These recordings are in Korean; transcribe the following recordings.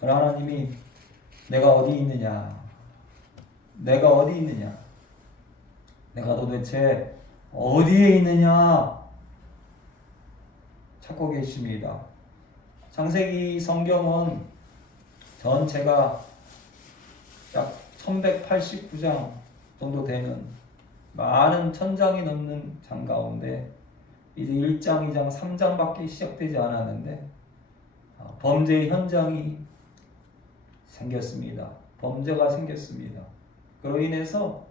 하나님이 내가 어디 있느냐? 내가 어디 있느냐? 내가 도대체 어디에 있느냐? 찾고 계십니다. 창세기 성경은 전체가 약 1189장 정도 되는 많은 1000장이 넘는 장 가운데 이제 1장, 2장, 3장밖에 시작되지 않았는데 범죄의 현장이 생겼습니다. 범죄가 생겼습니다. 그로 인해서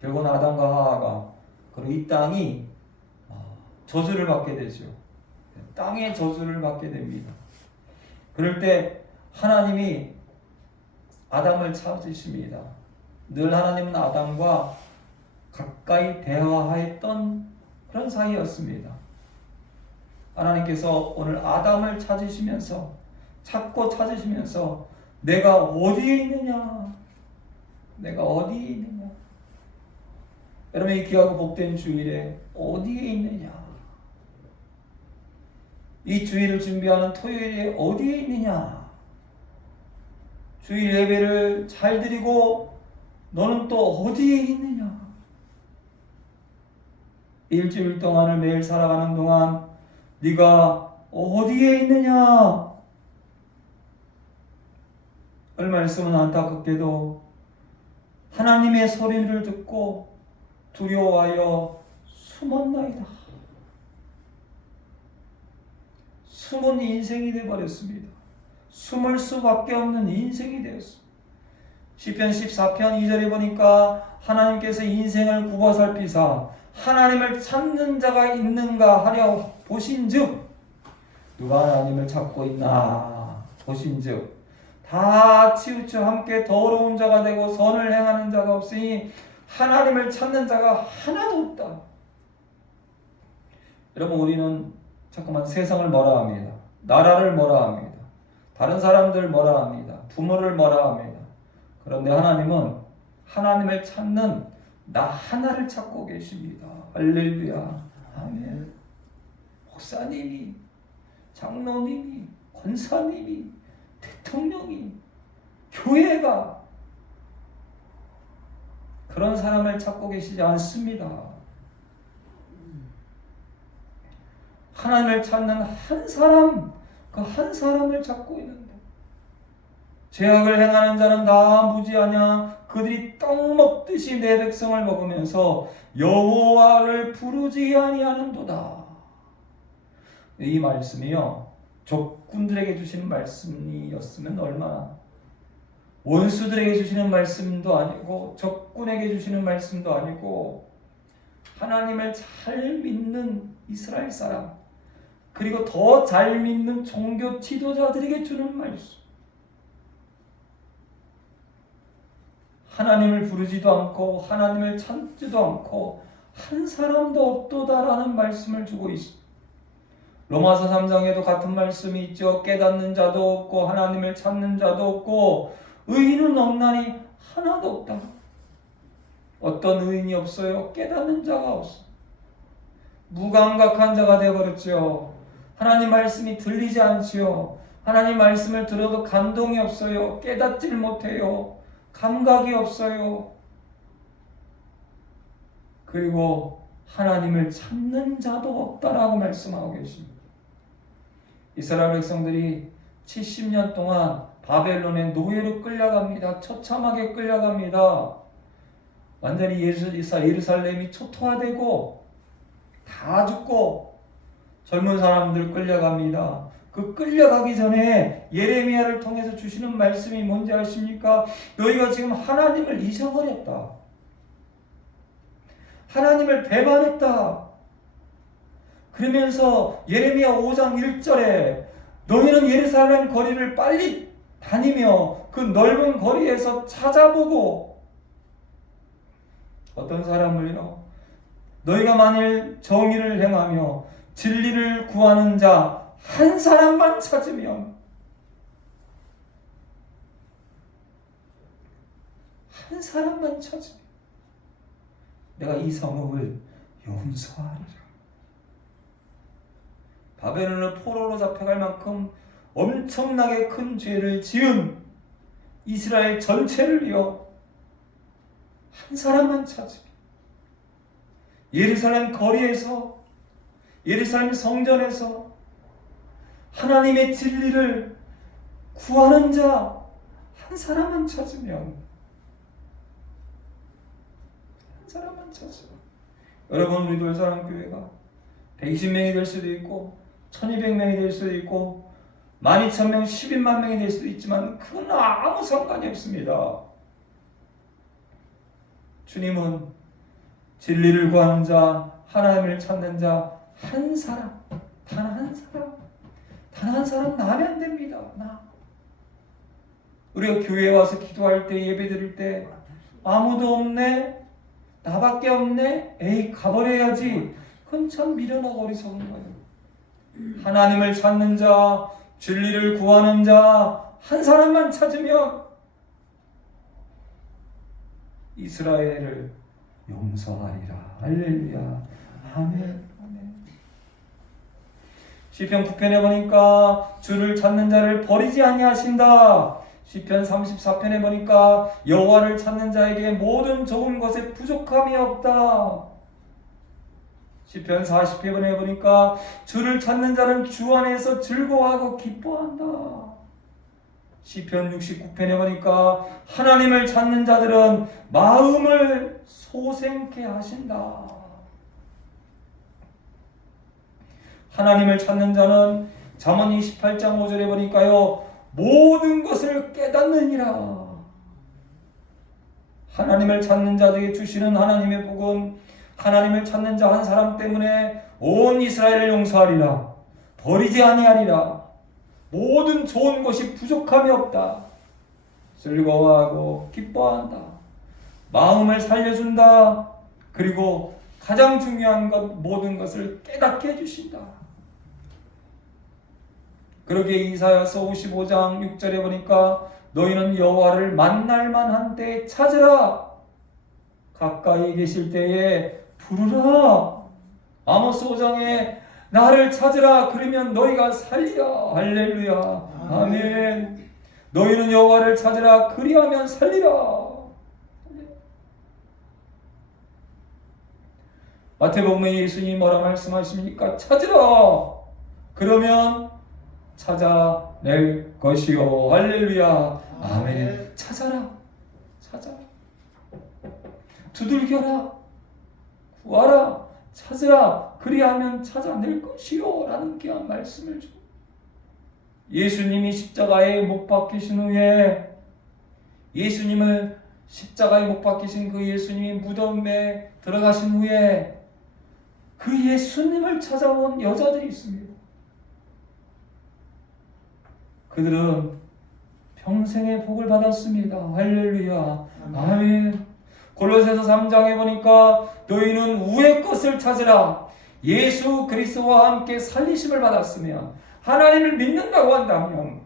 결국은 아담과 하와가 그리고 이 땅이 저주를 받게 되죠. 땅의 저주를 받게 됩니다. 그럴 때 하나님이 아담을 찾으십니다. 늘 하나님은 아담과 가까이 대화했던 그런 사이였습니다. 하나님께서 오늘 아담을 찾으시면서 내가 어디에 있느냐? 내가 어디에 있느냐? 여러분 이 귀하고 복된 주일에 어디에 있느냐? 이 주일을 준비하는 토요일에 어디에 있느냐? 주일 예배를 잘 드리고 너는 또 어디에 있느냐? 일주일 동안을 매일 살아가는 동안 네가 어디에 있느냐? 오늘 말씀은 안타깝게도 하나님의 소리를 듣고 두려워하여 숨었나이다. 숨은 인생이 되어버렸습니다. 숨을 수밖에 없는 인생이 되었습니다. 시편 14편 2절에 보니까 하나님께서 인생을 굽어 살피사 하나님을 찾는 자가 있는가 하려 보신즉 누가 하나님을 찾고 있나 보신즉 다 치우쳐 함께 더러운 자가 되고 선을 행하는 자가 없으니 하나님을 찾는 자가 하나도 없다. 여러분 우리는 자꾸만 세상을 뭐라 합니다. 나라를 뭐라 합니다. 다른 사람들 뭐라 합니다. 부모를 뭐라 합니다. 그런데 하나님은 하나님을 찾는 나 하나를 찾고 계십니다. 할렐루야. 아멘. 목사님이, 장로님이, 권사님이, 대통령이, 교회가 그런 사람을 찾고 계시지 않습니다. 하나님을 찾는 한 사람, 그 한 사람을 찾고 있는데 죄악을 행하는 자는 다 무지하냐? 그들이 떡 먹듯이 내 백성을 먹으면서 여호와를 부르지 아니하는도다. 이 말씀이요 적군들에게 주시는 말씀이었으면 얼마나 원수들에게 주시는 말씀도 아니고 적군에게 주시는 말씀도 아니고 하나님을 잘 믿는 이스라엘 사람 그리고 더 잘 믿는 종교 지도자들에게 주는 말씀. 하나님을 부르지도 않고 하나님을 찾지도 않고 한 사람도 없도다라는 말씀을 주고 있습니다. 로마서 3장에도 같은 말씀이 있죠. 깨닫는 자도 없고 하나님을 찾는 자도 없고 의인은 없나니 하나도 없다. 어떤 의인이 없어요? 깨닫는 자가 없어. 무감각한 자가 되어버렸죠. 하나님 말씀이 들리지 않지요. 하나님 말씀을 들어도 감동이 없어요. 깨닫질 못해요. 감각이 없어요. 그리고 하나님을 찾는 자도 없다라고 말씀하고 계십니다. 이스라엘 백성들이 70년 동안 바벨론의 노예로 끌려갑니다. 처참하게 끌려갑니다. 완전히 예루살렘이 초토화되고 다 죽고 젊은 사람들 끌려갑니다. 그 끌려가기 전에 예레미야를 통해서 주시는 말씀이 뭔지 아십니까? 너희가 지금 하나님을 잊어버렸다. 하나님을 배반했다. 그러면서 예레미야 5장 1절에 너희는 예루살렘 거리를 빨리 다니며 그 넓은 거리에서 찾아보고 어떤 사람을요? 너희가 만일 정의를 행하며 진리를 구하는 자 한 사람만 찾으면 한 사람만 찾으면 내가 이 성읍을 용서하리라. 바벨론을 포로로 잡혀갈 만큼 엄청나게 큰 죄를 지은 이스라엘 전체를 위어 한 사람만 찾으며 예루살렘 거리에서, 예루살렘 성전에서 하나님의 진리를 구하는 자 한 사람만 찾으면, 한 사람만 찾으면, 여러분, 우리 돌사랑교회가 120명이 될 수도 있고 1200명이 될 수도 있고 12000명, 11만 명이 될 수도 있지만 그건 아무 상관이 없습니다. 주님은 진리를 구하는 자, 하나님을 찾는 자 한 사람, 단 한 사람, 단 한 사람 나면 됩니다. 우리가 교회에 와서 기도할 때, 예배 드릴 때 아무도 없네, 나밖에 없네, 에이 가버려야지, 그건 참 미련하고 어리석은 거예요. 하나님을 찾는 자, 진리를 구하는 자 한 사람만 찾으면 이스라엘을 용서하리라. 할렐루야. 아멘. 아멘. 시편 9편에 보니까 주를 찾는 자를 버리지 아니하신다. 시편 34편에 보니까 여호와를 찾는 자에게 모든 좋은 것에 부족함이 없다. 시편 40편에 보니까 주를 찾는 자는 주 안에서 즐거워하고 기뻐한다. 시편 69편에 보니까 하나님을 찾는 자들은 마음을 소생케 하신다. 하나님을 찾는 자는 잠언 28장 5절에 보니까요, 모든 것을 깨닫느니라. 하나님을 찾는 자들에게 주시는 하나님의 복은 하나님을 찾는 자 한 사람 때문에 온 이스라엘을 용서하리라. 버리지 아니하리라. 모든 좋은 것이 부족함이 없다. 즐거워하고 기뻐한다. 마음을 살려준다. 그리고 가장 중요한 것, 모든 것을 깨닫게 해주신다. 그러게 이사야서 55장 6절에 보니까 너희는 여호와를 만날 만한 때에 찾으라. 가까이 계실 때에 부르라. 아모스 5장에 나를 찾으라. 그러면 너희가 살리라. 할렐루야. 아멘. 너희는 여호와를 찾으라. 그리하면 살리라. 마태복음에 예수님이 뭐라 말씀하십니까? 찾으라. 그러면 찾아낼 것이요. 할렐루야. 아멘. 찾아라. 찾아라. 두들겨라. 구하라. 찾으라. 그리하면 찾아낼 것이요. 라는 귀한 말씀을 줘. 예수님이 십자가에 못 박히신 후에, 예수님을 십자가에 못 박히신 그 예수님이 무덤에 들어가신 후에 그 예수님을 찾아온 여자들이 있습니다. 그들은 평생의 복을 받았습니다. 할렐루야. 아멘. 골로새서 3장에 보니까 너희는 우의 것을 찾으라. 예수 그리스도와 함께 살리심을 받았으면, 하나님을 믿는다고 한다면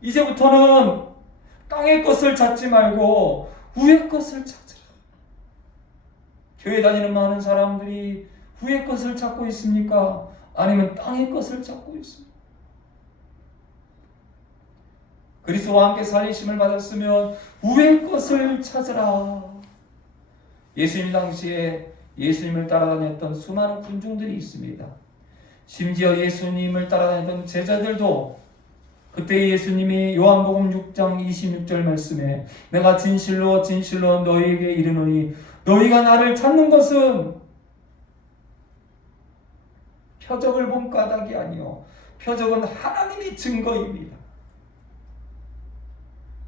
이제부터는 땅의 것을 찾지 말고 우의 것을 찾으라. 교회 다니는 많은 사람들이 우의 것을 찾고 있습니까? 아니면 땅의 것을 찾고 있습니까? 그리스도와 함께 살리심을 받았으면 우의 것을 찾으라. 예수님 당시에 예수님을 따라다녔던 수많은 군중들이 있습니다. 심지어 예수님을 따라다녔던 제자들도 그때 예수님이 요한복음 6장 26절 말씀에 내가 진실로 진실로 너희에게 이르노니 너희가 나를 찾는 것은 표적을 본 까닭이 아니요 표적은 하나님이 증거입니다.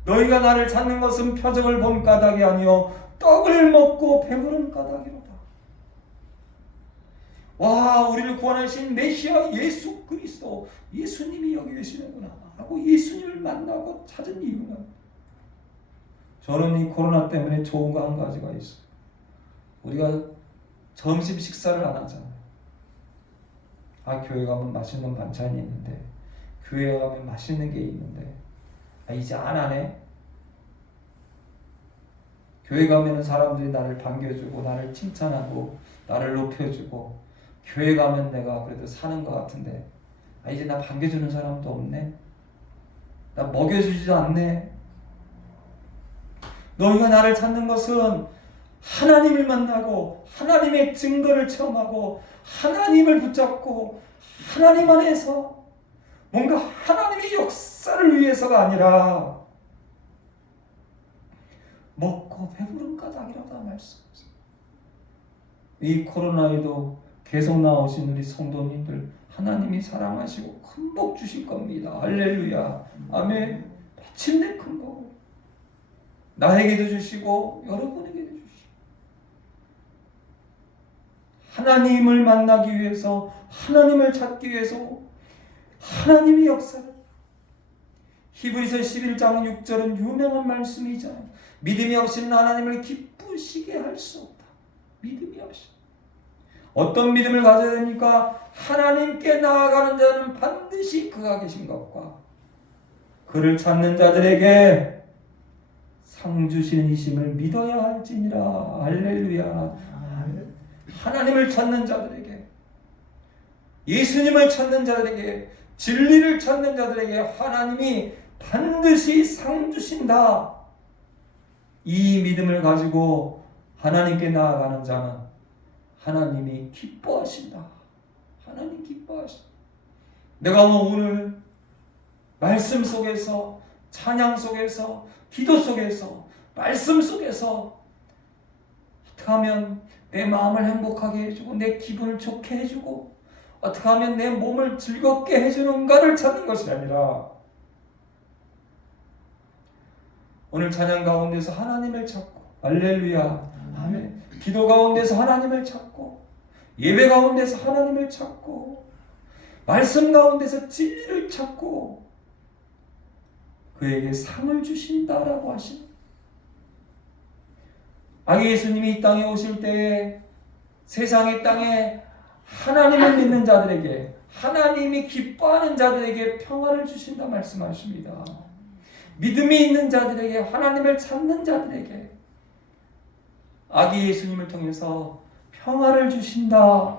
너희가 나를 찾는 것은 표적을 본 까닭이 아니요 떡을 먹고 배부른 까닭이로다. 와, 우리를 구원하신 메시아 예수 그리스도, 예수님이 여기 계시는구나 하고 예수님을 만나고 찾은 이유는, 저는 이 코로나 때문에 좋은 거 한 가지가 있어요. 우리가 점심 식사를 안 하잖아요. 교회 가면 맛있는 반찬이 있는데, 교회 가면 맛있는 게 있는데, 이제 안 하네. 교회 가면 사람들이 나를 반겨주고 나를 칭찬하고 나를 높여주고, 교회 가면 내가 그래도 사는 것 같은데 이제 나 반겨주는 사람도 없네. 나 먹여주지도 않네. 너희가 나를 찾는 것은 하나님을 만나고 하나님의 증거를 체험하고 하나님을 붙잡고 하나님 안에서 뭔가 하나님의 역사를 위해서가 아니라 먹고 배부른 까닭이라고 말씀하세요. 이 코로나에도 계속 나오신 우리 성도님들 하나님이 사랑하시고 큰 복 주실 겁니다. 할렐루야. 아멘. 마침내 큰 복. 나에게도 주시고 여러분에게도 주시고. 하나님을 만나기 위해서 하나님을 찾기 위해서 하나님의 역사를 히브리서 11장 6절은 유명한 말씀이잖아요. 믿음이 없이는 하나님을 기쁘시게 할 수 없다. 믿음이 없이. 어떤 믿음을 가져야 됩니까? 하나님께 나아가는 자는 반드시 그가 계신 것과 그를 찾는 자들에게 상 주시는 이심을 믿어야 할지니라. 할렐루야. 하나님을 찾는 자들에게, 예수님을 찾는 자들에게, 진리를 찾는 자들에게 하나님이 반드시 상 주신다. 이 믿음을 가지고 하나님께 나아가는 자는 하나님이 기뻐하신다. 하나님 기뻐하신다. 내가 오늘 말씀 속에서, 찬양 속에서, 기도 속에서, 말씀 속에서 어떻게 하면 내 마음을 행복하게 해주고 내 기분을 좋게 해주고 어떻게 하면 내 몸을 즐겁게 해주는가를 찾는 것이 아니라 오늘 찬양 가운데서 하나님을 찾고 할렐루야 아멘. 기도 가운데서 하나님을 찾고 예배 가운데서 하나님을 찾고 말씀 가운데서 진리를 찾고 그에게 상을 주신다라고 하십니다. 아기 예수님이 이 땅에 오실 때에 세상의 땅에 하나님을 믿는 자들에게 하나님이 기뻐하는 자들에게 평화를 주신다 말씀하십니다. 믿음이 있는 자들에게 하나님을 찾는 자들에게 아기 예수님을 통해서 평화를 주신다.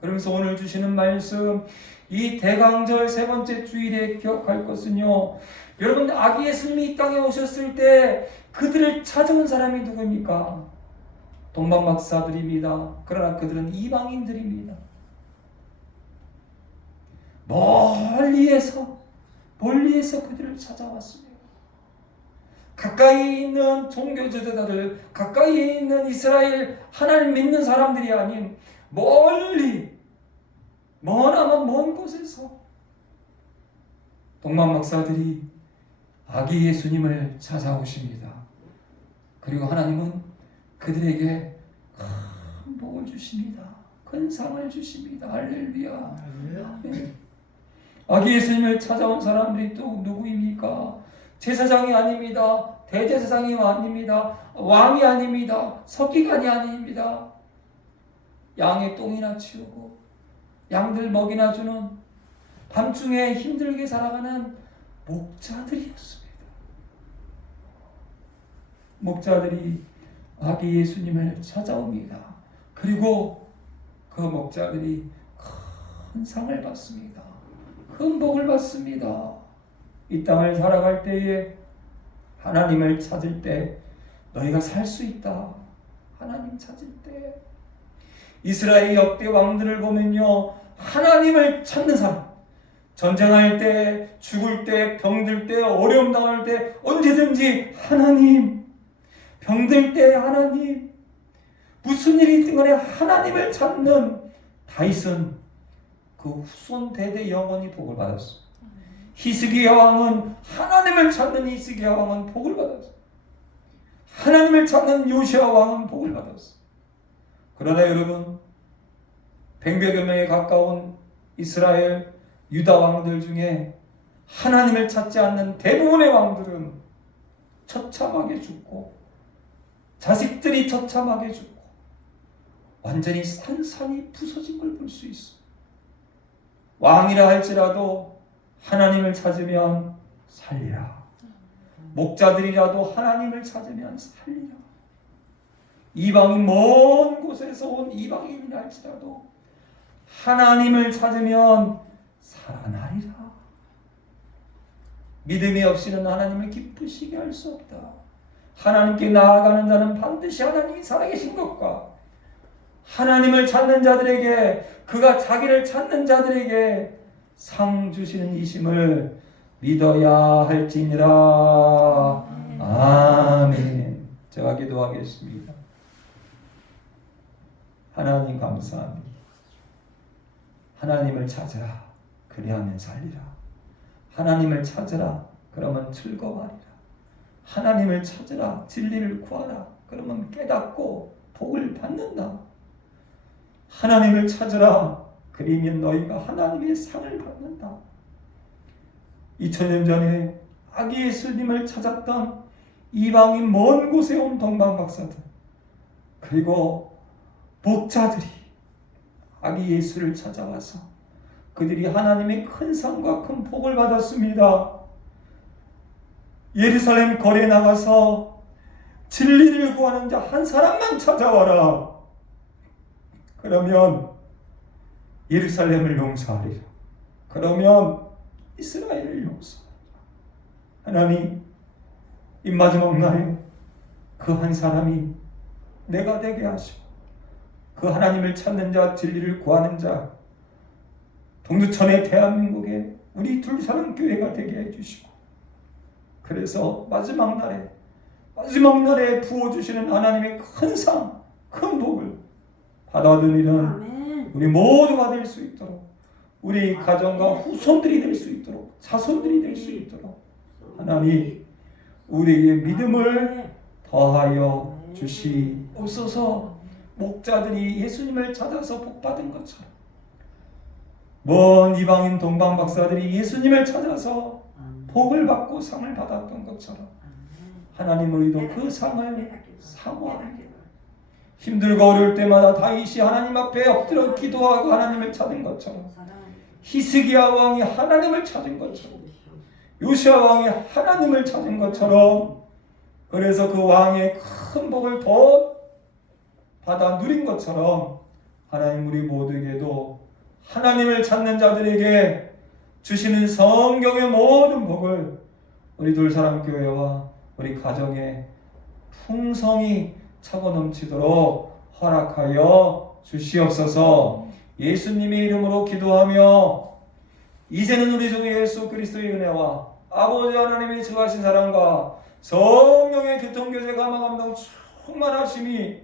그러면서 오늘 주시는 말씀 이 대강절 세 번째 주일에 기억할 것은요. 여러분 아기 예수님이 이 땅에 오셨을 때 그들을 찾아온 사람이 누구입니까? 동방박사들입니다. 그러나 그들은 이방인들입니다. 멀리에서 그들을 찾아왔습니다. 가까이 있는 종교 지도자들, 가까이에 있는 이스라엘 하나님 믿는 사람들이 아닌 멀리 머나먼 먼 곳에서 동방박사들이 아기 예수님을 찾아오십니다. 그리고 하나님은 그들에게 큰 복을 주십니다. 큰 상을 주십니다. 할렐루야. 네. 아기 예수님을 찾아온 사람들이 또 누구입니까? 제사장이 아닙니다. 대제사장이 아닙니다. 왕이 아닙니다. 서기관이 아닙니다. 양의 똥이나 치우고 양들 먹이나 주는 밤중에 힘들게 살아가는 목자들이었습니다. 목자들이 아기 예수님을 찾아옵니다. 그리고 그 목자들이 큰 상을 받습니다. 큰 복을 받습니다. 이 땅을 살아갈 때에 하나님을 찾을 때 너희가 살 수 있다. 하나님 찾을 때 이스라엘 역대 왕들을 보면요. 하나님을 찾는 사람 전쟁할 때, 죽을 때, 병들 때, 어려움 당할 때 언제든지 하나님 병들 때 하나님 무슨 일이 있든 간에 하나님을 찾는 다윗은 그 후손 대대 영원히 복을 받았어. 히스기야 왕은 하나님을 찾는 히스기야 왕은 복을 받았어. 하나님을 찾는 요시야 왕은 복을 받았어. 그러나 여러분 100여 명에 가까운 이스라엘 유다 왕들 중에 하나님을 찾지 않는 대부분의 왕들은 처참하게 죽고 자식들이 처참하게 죽고 완전히 산산이 부서진 걸 볼 수 있어. 왕이라 할지라도 하나님을 찾으면 살리라. 목자들이라도 하나님을 찾으면 살리라. 이방인 먼 곳에서 온 이방인이라 할지라도 하나님을 찾으면 살아나리라. 믿음이 없이는 하나님을 기쁘시게 할 수 없다. 하나님께 나아가는 자는 반드시 하나님이 살아계신 것과 하나님을 찾는 자들에게, 그가 자기를 찾는 자들에게 상 주시는 이심을 믿어야 할지니라. 아멘. 제가 기도하겠습니다. 하나님 감사합니다. 하나님을 찾으라. 그리하면 살리라. 하나님을 찾으라. 그러면 즐거워하리라. 하나님을 찾으라. 진리를 구하라. 그러면 깨닫고 복을 받는다. 하나님을 찾으라. 그리면 너희가 하나님의 상을 받는다. 2000년 전에 아기 예수님을 찾았던 이방인 먼 곳에 온 동방박사들, 그리고 목자들이 아기 예수를 찾아와서 그들이 하나님의 큰 상과 큰 복을 받았습니다. 예루살렘 거리에 나가서 진리를 구하는 자 한 사람만 찾아와라. 그러면 예루살렘을 용서하리라. 그러면 이스라엘을 용서하리라. 하나님, 이 마지막 날에 그 한 사람이 내가 되게 하시고, 그 하나님을 찾는 자, 진리를 구하는 자, 동두천의 대한민국에 우리 둘사랑교회가 되게 해주시고, 그래서 마지막 날에 부어주시는 하나님의 큰 상, 큰 복을 받아들이는 우리 모두가 될 수 있도록, 우리 가정과 후손들이 될 수 있도록, 자손들이 될 수 있도록 하나님 우리에게 믿음을 더하여 주시옵소서. 목자들이 예수님을 찾아서 복받은 것처럼, 먼 이방인 동방박사들이 예수님을 찾아서 복을 받고 상을 받았던 것처럼 하나님, 우리도 그 상을 사모합니다. 힘들고 어려울 때마다 다윗이 하나님 앞에 엎드려 기도하고 하나님을 찾은 것처럼, 히스기야 왕이 하나님을 찾은 것처럼, 요시야 왕이 하나님을 찾은 것처럼, 그래서 그 왕의 큰 복을 더 받아 누린 것처럼 하나님, 우리 모두에게도 하나님을 찾는 자들에게 주시는 성경의 모든 복을 우리 둘사랑교회와 우리 가정에 풍성히 차고 넘치도록 허락하여 주시옵소서. 예수님의 이름으로 기도하며, 이제는 우리 주 예수 그리스도의 은혜와 아버지 하나님의 지극하신 사랑과 성령의 교통교제 감화 감동 충만하심이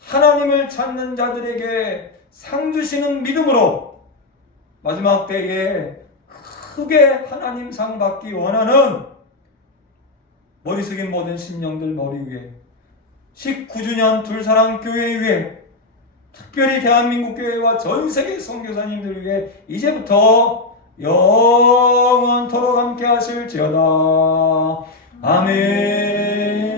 하나님을 찾는 자들에게 상 주시는 믿음으로 마지막 때에 크게 하나님 상 받기 원하는 머리 숙인 모든 심령들 머리 위에, 19주년 둘사랑교회 위에, 특별히 대한민국 교회와 전세계 선교사님들 위해 이제부터 영원토록 함께 하실지어다. 아멘.